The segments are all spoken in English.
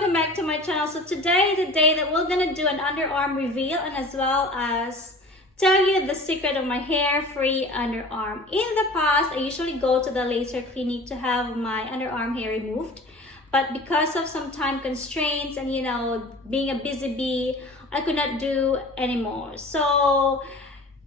welcome back to my channel. So today is the day that we're gonna do an underarm reveal and as well as tell you the secret of my hair-free underarm. In the past, I usually go to the laser clinic to have my underarm hair removed, but because of some time constraints and being a busy bee, I could not do anymore. So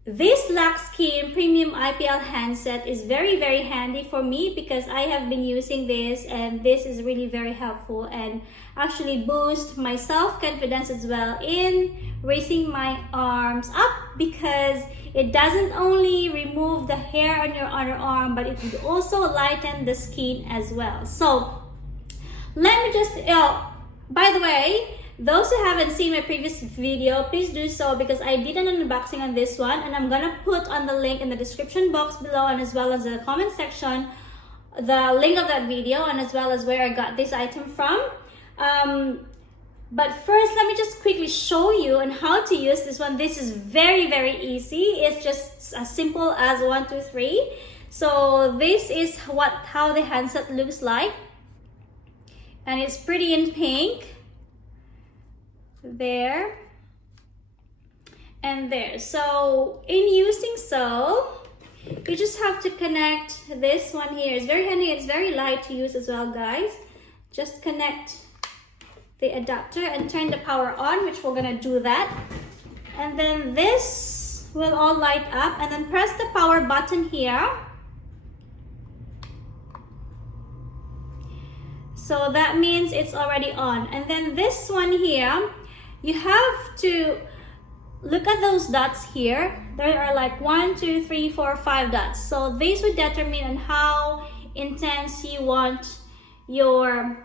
this Lax Skin Premium IPL handset is very handy for me because I have been using this and this is really very helpful and actually boost my self-confidence as well in raising my arms up, because it doesn't only remove the hair on your underarm but it would also lighten the skin as well. So let me just, by the way, those who haven't seen my previous video, please do so because I did an unboxing on this one and I'm gonna put on the link in the description box below and as well as the comment section the link of that video and as well as where I got this item from. But first, let me just quickly show you on how to use this one. This is very easy. It's just as simple as 1, 2, 3. So this is how the handset looks like, and it's pretty in pink. There and there. So in using so, you just have to connect this one here. It's very handy, it's very light to use as well, guys. Just connect the adapter and turn the power on, which we're gonna do that, and then this will all light up, and then press the power button here. So that means it's already on, and then this one here, you have to look at those dots here. There are like 1, 2, 3, 4, 5 dots. So these would determine on how intense you want your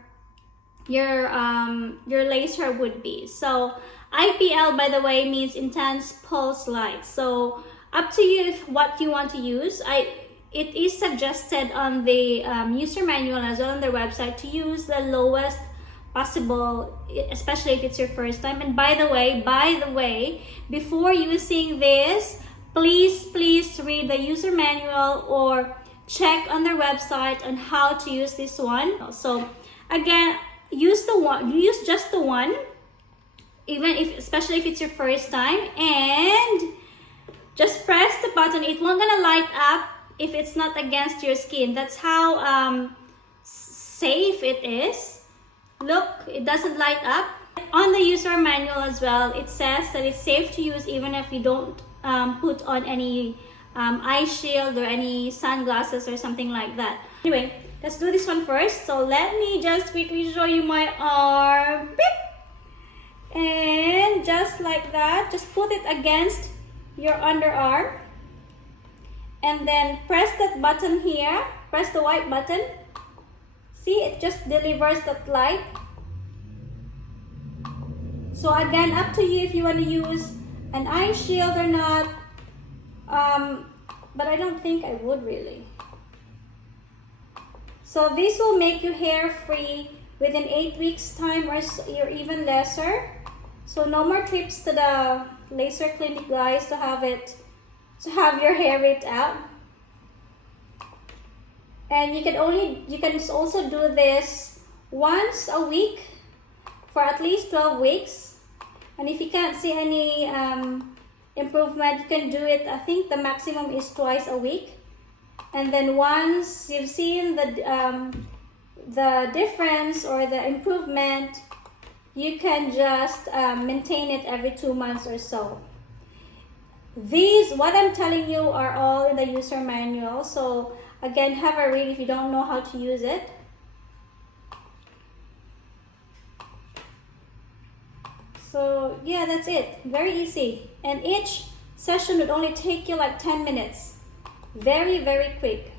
laser would be. So IPL, by the way, means intense pulse light. So up to you if what you want to use. It is suggested on the user manual as well on their website to use the lowest possible, especially if it's your first time. And by the way, before using this, please read the user manual or check on their website on how to use this one. So again, use just the one, especially if it's your first time, and just press the button. It won't gonna light up if it's not against your skin. That's how safe it is. Look, it doesn't light up. On the user manual as well, it says that it's safe to use even if you don't put on any eye shield or any sunglasses or something like that. Anyway, let's do this one first. So let me just quickly show you my arm. Beep. And just like that, just put it against your underarm. And then press that button here. Press the white button. See, it just delivers that light. So again, up to you if you want to use an eye shield or not. But I don't think I would really. So this will make you hair free within 8 weeks time or even lesser. So no more trips to the laser clinic, guys, to have your hair ripped out. And you can also do this once a week for at least 12 weeks. And if you can't see any improvement, you can do it, I think the maximum is twice a week. And then once you've seen the difference or the improvement, you can just maintain it every 2 months or so. What I'm telling you are all in the user manual. So again, have a read if you don't know how to use it. So yeah, that's it. Very easy. And each session would only take you like 10 minutes. Very quick.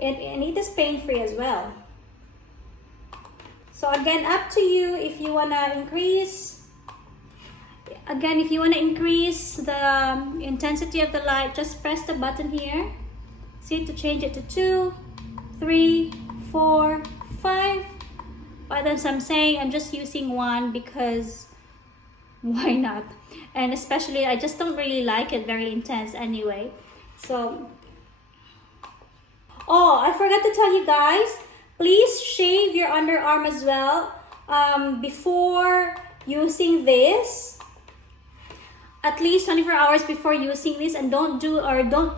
And it is pain-free as well. So again, up to you if you want to increase. Again, if you want to increase the intensity of the light, just press the button here. See, to change it to 2, 3, 4, 5. But as I'm saying, I'm just using 1 because why not? And especially, I just don't really like it very intense anyway. So, oh, I forgot to tell you guys, Please shave your underarm as well before using this. At least 24 hours before using this, and don't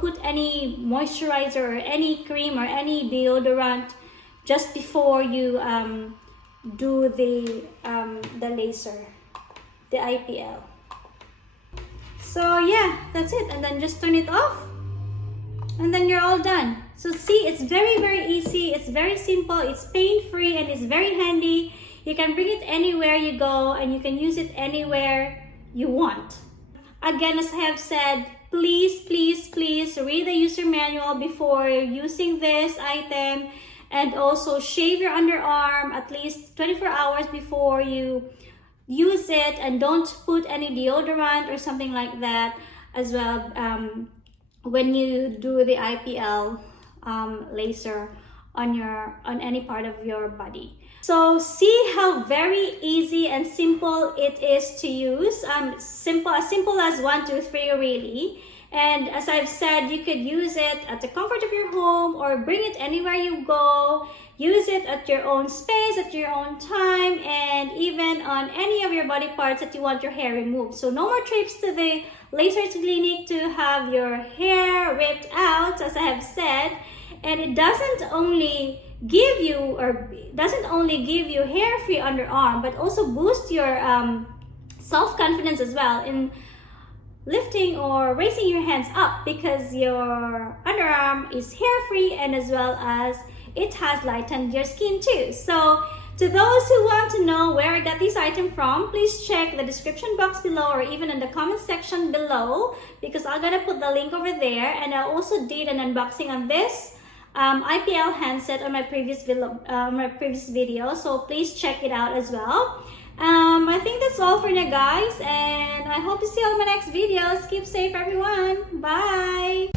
put any moisturizer or any cream or any deodorant just before you do the laser, the IPL. So yeah, that's it, and then just turn it off, and then you're all done. So see, it's very easy, it's very simple, it's pain-free, and it's very handy. You can bring it anywhere you go, and you can use it anywhere you want. Again, as I have said, please read the user manual before using this item, and also shave your underarm at least 24 hours before you use it, and don't put any deodorant or something like that as well when you do the IPL laser on any part of your body. So see how very easy and simple it is to use. As simple as 1, 2, 3 really. And as I've said, you could use it at the comfort of your home or bring it anywhere you go. Use it at your own space, at your own time, and even on any of your body parts that you want your hair removed. So no more trips to the laser clinic to have your hair ripped out, as I have said. And it doesn't only give you hair-free underarm, but also boost your self-confidence as well in lifting or raising your hands up, because your underarm is hair-free, and as well as it has lightened your skin too. So to those who want to know where I got this item from, please check the description box below or even in the comment section below, because I'm gonna put the link over there. And I also did an unboxing on this IPL handset on my previous video, so please check it out as well. I think that's all for now, guys, and I hope to see you on my next videos. Keep safe, everyone. Bye.